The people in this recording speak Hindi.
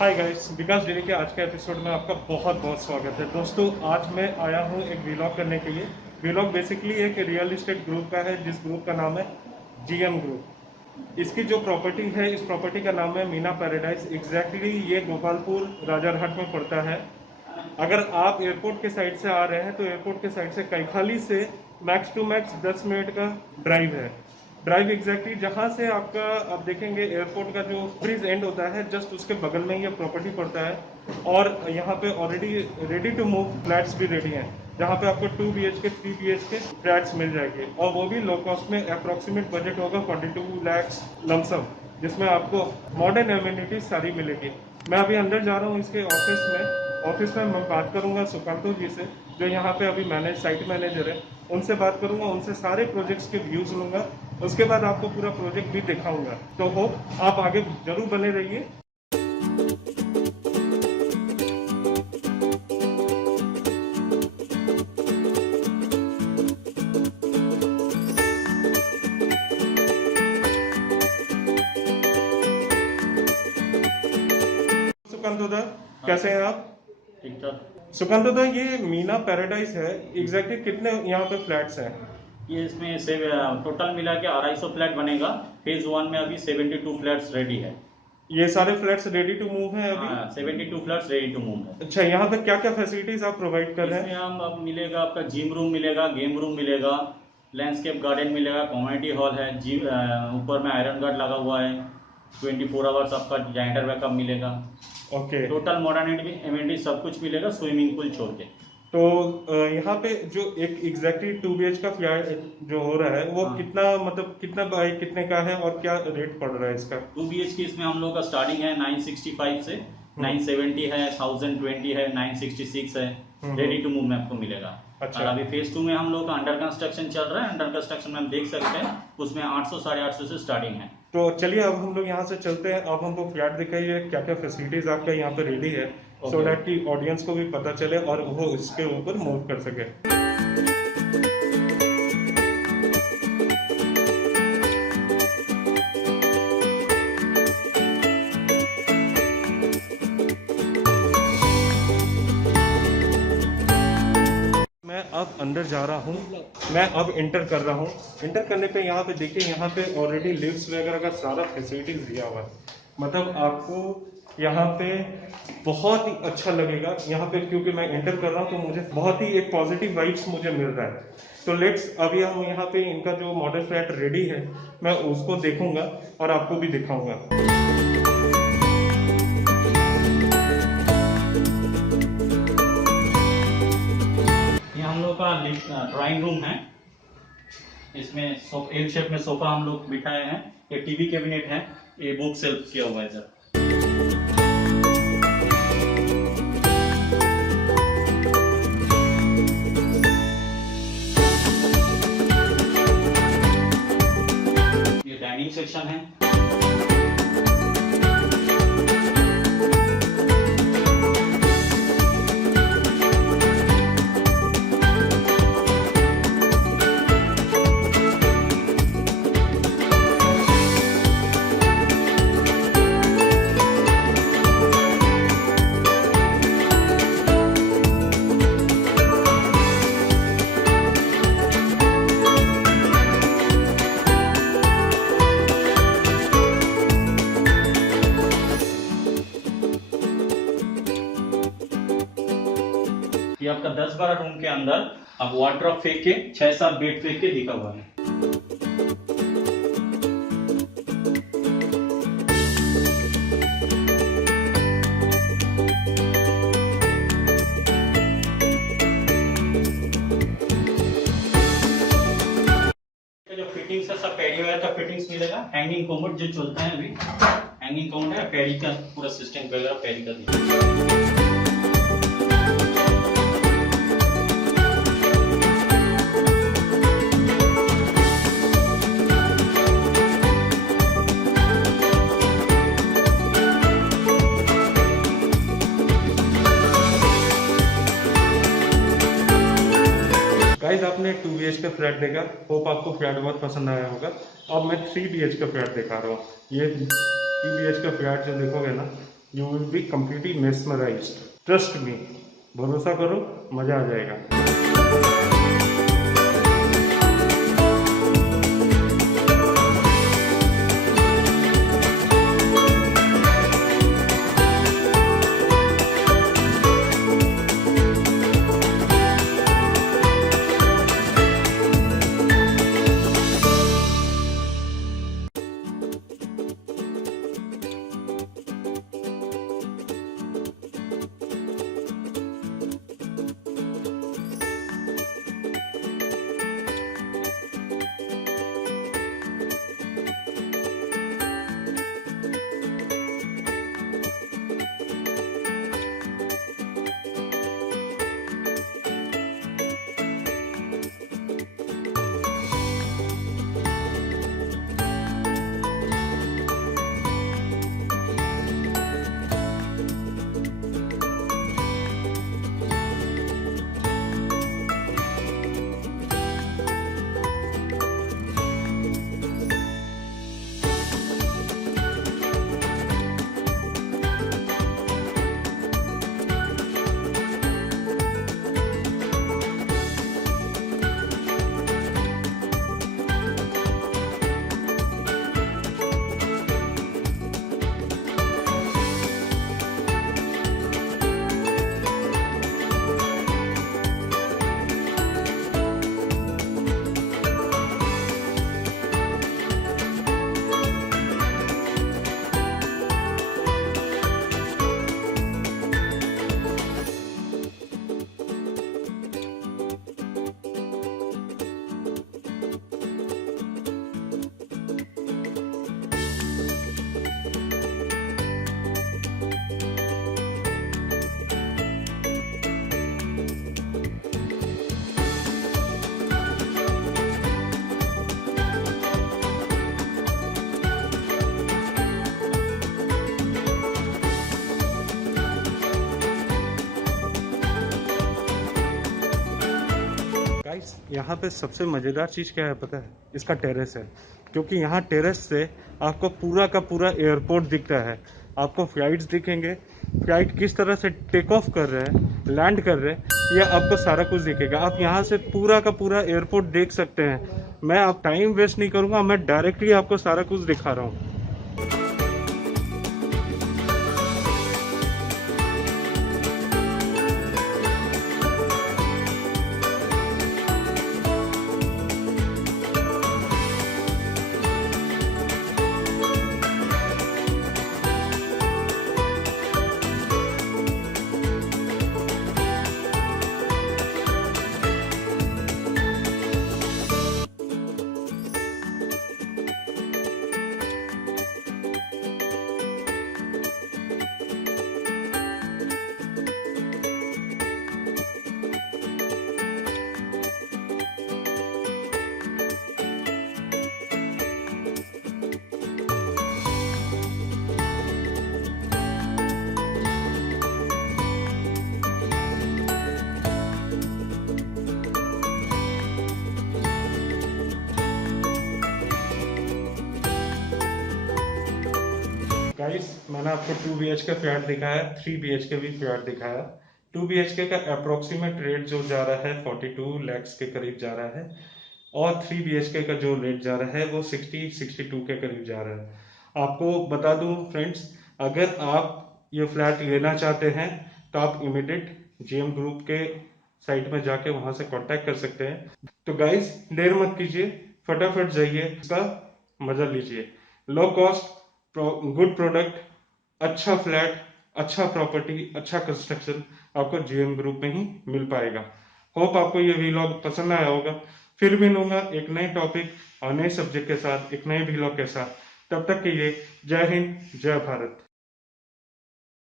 हाय गाइस, विकास डेली के आज के एपिसोड में आपका बहुत बहुत स्वागत है। दोस्तों, आज मैं आया हूँ एक व्लॉग करने के लिए। व्लॉग बेसिकली एक रियल एस्टेट ग्रुप का है, जिस ग्रुप का नाम है जीएम ग्रुप। इसकी जो प्रॉपर्टी है, इस प्रॉपर्टी का नाम है मीना पैराडाइज। एग्जैक्टली ये गोपालपुर राजारहाट में पड़ता है। अगर आप एयरपोर्ट के साइड से आ रहे हैं तो एयरपोर्ट के साइड से कैखाली से मैक्स टू मैक्स 10 मिनट का ड्राइव है। ड्राइव एग्जैक्टली जहां से आपका आप देखेंगे एयरपोर्ट का जो ब्रिज एंड होता है, जस्ट उसके बगल में ये प्रॉपर्टी पड़ता है। और यहाँ पे already ready to move flats भी रेडी हैं, जहाँ पे आपको 2 BHK 3 BHK फ्लैट्स मिल जाएंगे, और वो भी लो कॉस्ट में। अप्रोक्सीमेट बजट होगा 42 लाख लमसम, जिसमें आपको मॉडर्न एम्यूनिटीज सारी मिलेगी। मैं अभी अंदर जा रहा हूँ इसके ऑफिस में मैं बात करूंगा सुकांतो जी से, जो यहाँ पे अभी साइट मैनेजर है। उनसे बात करूंगा, उनसे सारे प्रोजेक्ट्स के व्यूज लूंगा, उसके बाद आपको पूरा प्रोजेक्ट भी दिखाऊंगा। तो होप आप आगे जरूर बने रहिए। सुकांतो दा, कैसे हैं आप? ठीक ठाक। सुकांतो दा, ये मीना पैराडाइज है, एग्जैक्टली कितने यहाँ पे फ्लैट्स हैं? ये इसमें से टोटल मिला के 250 फ्लैट बनेगा। फेज 1 में अभी 72 फ्लैट्स रेडी है। ये सारे फ्लैट्स रेडी टू मूव हैं अभी? 72 फ्लैट्स रेडी टू मूव है। अच्छा, यहाँ पे क्या क्या फैसिलिटीज आप प्रोवाइड कर रहे हैं? इसमें हम अब मिलेगा आपका जिम रूम मिलेगा, गेम रूम मिलेगा, लैंडस्केप गार्डन मिलेगा, कम्युनिटी हॉल है, जिम ऊपर में आयरन गार्ड लगा हुआ है, 24 आवर्स आपका जनरेटर बैकअप मिलेगा। ओके। टोटल मॉडर्न एमिनिटीज सब कुछ मिलेगा, स्विमिंग पूल छोड़ के। तो यहाँ पे जो एक एग्जैक्टली 2 BH का फ्लैट जो हो रहा है, वो कितना, मतलब कितना बाई कितने का है और क्या रेट पड़ रहा है इसका? 2 BHK इसमें हम लोग का स्टार्टिंग है 965 से, 970 है, 1020 है, 966 है। रेडी टू मूव में आपको मिलेगा। अच्छा। और अभी फेज 2 में हम लोग का अंडर कंस्ट्रक्शन चल रहा है। अंडर कंस्ट्रक्शन में हम देख सकते हैं, उसमें 800 850 से स्टार्टिंग है। तो चलिए अब हम लोग यहाँ से चलते हैं। आप हमको फ्लैट दिखाइए, क्या क्या फैसिलिटीज आपका यहाँ पे रेडी है, सो दैट कि ऑडियंस को भी पता चले और वो इसके ऊपर मूव कर सके। मैं अब अंदर जा रहा हूँ, मैं अब इंटर कर रहा हूँ। इंटर करने पे यहाँ पे देखिए, यहाँ पे ऑलरेडी लिफ्ट्स वगैरह का सारा फैसिलिटीज दिया हुआ है। मतलब आपको यहाँ पे बहुत ही अच्छा लगेगा यहाँ पे, क्योंकि मैं इंटर कर रहा हूँ तो मुझे बहुत ही एक पॉजिटिव वाइब्स मुझे मिल रहा है। तो लेट्स, अभी हम यहाँ पे इनका जो मॉडल फ्लैट रेडी है, मैं उसको देखूंगा और आपको भी दिखाऊंगा। हम लोग का ड्राइंग रूम है। इसमें एल शेप में सोफा हम लोग बिठाए हैं। ये टीवी कैबिनेट है, ये बुक सेल्फ किया हुआ है सर। ये डाइनिंग सेक्शन है। ये आपका 10-12 रूम के अंदर अब वार्डरोब फेंक के 6-7 बेड फेंक के दिखा हुआ है। जो फिटिंग्स है सब पैडी वगैरह का फिटिंग्स मिलेगा। हैंगिंग कोमोड जो चलता है अभी, हैंगिंग कोमोड है, पैडी का पूरा सिस्टम वगैरह पैडी का दिया। गाइस, आपने 2 BH का फ्लैट देखा, होप आपको फ्लैट बहुत पसंद आया होगा। अब मैं 3 BH का फ्लैट दिखा रहा हूँ। ये 3 BH का फ्लैट जो देखोगे ना, you will be completely mesmerised. Trust me, भरोसा करो, मजा आ जाएगा। गाइस, यहाँ पे सबसे मज़ेदार चीज़ क्या है पता है? इसका टेरेस है। क्योंकि यहाँ टेरेस से आपको पूरा का पूरा एयरपोर्ट दिखता है। आपको फ्लाइट्स दिखेंगे, फ्लाइट किस तरह से टेक ऑफ कर रहे हैं, लैंड कर रहे हैं, ये आपको सारा कुछ दिखेगा। आप यहाँ से पूरा का पूरा एयरपोर्ट देख सकते हैं। मैं अब टाइम वेस्ट नहीं करूँगा, मैं डायरेक्टली आपको सारा कुछ दिखा रहा हूँ। गाइस, मैंने आपको 2 BHK फ्लैट दिखाया, 3 BHK भी फ्लैट दिखाया। 2 BHK का अप्रोक्सीमेट रेट जो जा रहा है 42 lakhs के करीब जा रहा है, और 3 BHK का जो रेट जा रहा है वो 60-62 के करीब जा रहा है। आपको बता दूं फ्रेंड्स, अगर आप ये फ्लैट लेना चाहते हैं तो आप इमीडिएट GM ग्रुप के साइट में जाके वहां से कांटेक्ट कर सकते हैं। तो गाइस, देर मत कीजिए, फटाफट जाइए, इसका मजा लीजिए। लो कॉस्ट, गुड प्रोडक्ट, अच्छा फ्लैट, अच्छा प्रॉपर्टी, अच्छा कंस्ट्रक्शन आपको GM ग्रुप में ही मिल पाएगा। होप आपको ये व्लॉग पसंद आया होगा। फिर मिलूंगा एक नए टॉपिक और नए सब्जेक्ट के साथ, एक नए व्लॉग के साथ। तब तक के लिए जय हिंद, जय भारत।